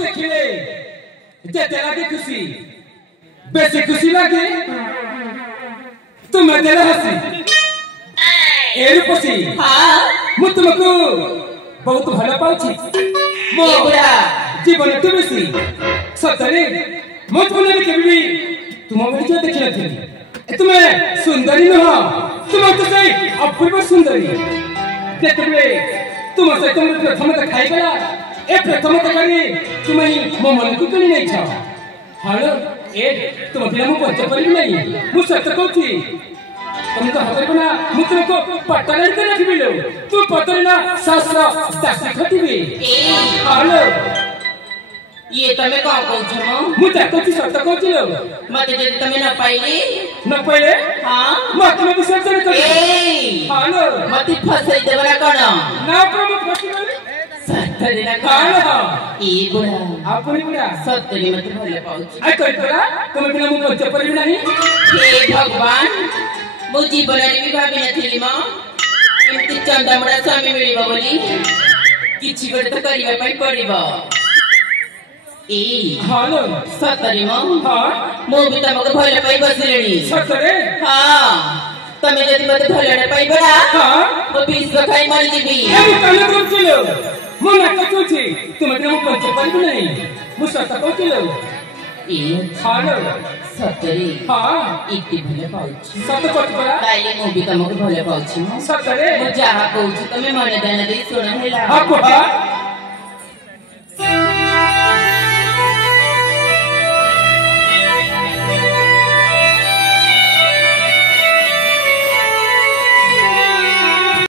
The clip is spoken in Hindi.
देखिले जेते लागे खुशी बेसी खुशी लागे तुम देले हसी एरी पसी हां मु तुमको बहुत भलो पाउछि मो बुढ़ा जीवन तु बेसी सतरे मो तुमने केबी तुम भली जो देखि नथि तुमे सुंदरी न हो तुम तो सही अपूर्व सुंदरी देखबे तुम से तुम प्रथम त खाइ गला ए प्रथम त करी तुम मो मन को कनी नै छ हालो ए तुम बिना मु पच परिबी नै मु सत्य कहछि तुम तो हते कोना मु तुमको पटले के रखबिलो तू पटले शास्त्र दासी खटिबी ए हालो ये तमे कौन कहछ म मु कहछि सत्य कहछि लो मते जे तमे न पाइली न पाइले हां मत में विसर्जन कर ए हालो मते फसई देबरा कोन ना प्रभु फसिबे सत्तरी ना हालो ए बुढ़ा आपनी बुढ़ा सत्तरी मते भले पाउछ आई कहि तोरा तुम बिना मु पच परिबी नाही हे भगवान मु जीवन रे भी भाबी नथिली म एमती चंदामड़ा स्वामी मिलिबो बोली किछि गोटे तो करिबा पई पड़िबो ए हालो सत्तरी म हां मु भी तमको भले पई बसिलेनी सतरे हां तमे जदि मते भले पई बड़ा हां मु विश्व खाई मर जीबी ए मु काने कहछि मु ना कहछि तुम बिना मु पच परिबी नाही मु सत्य कहछि ए हालो सत्तरी हां इति भले पाउछ सत्य कहछि परा ताइले मु भी तमको भले पाउछ सतरे मु जाहा कहूछ तमे मन ध्यान दे सुन हेला हां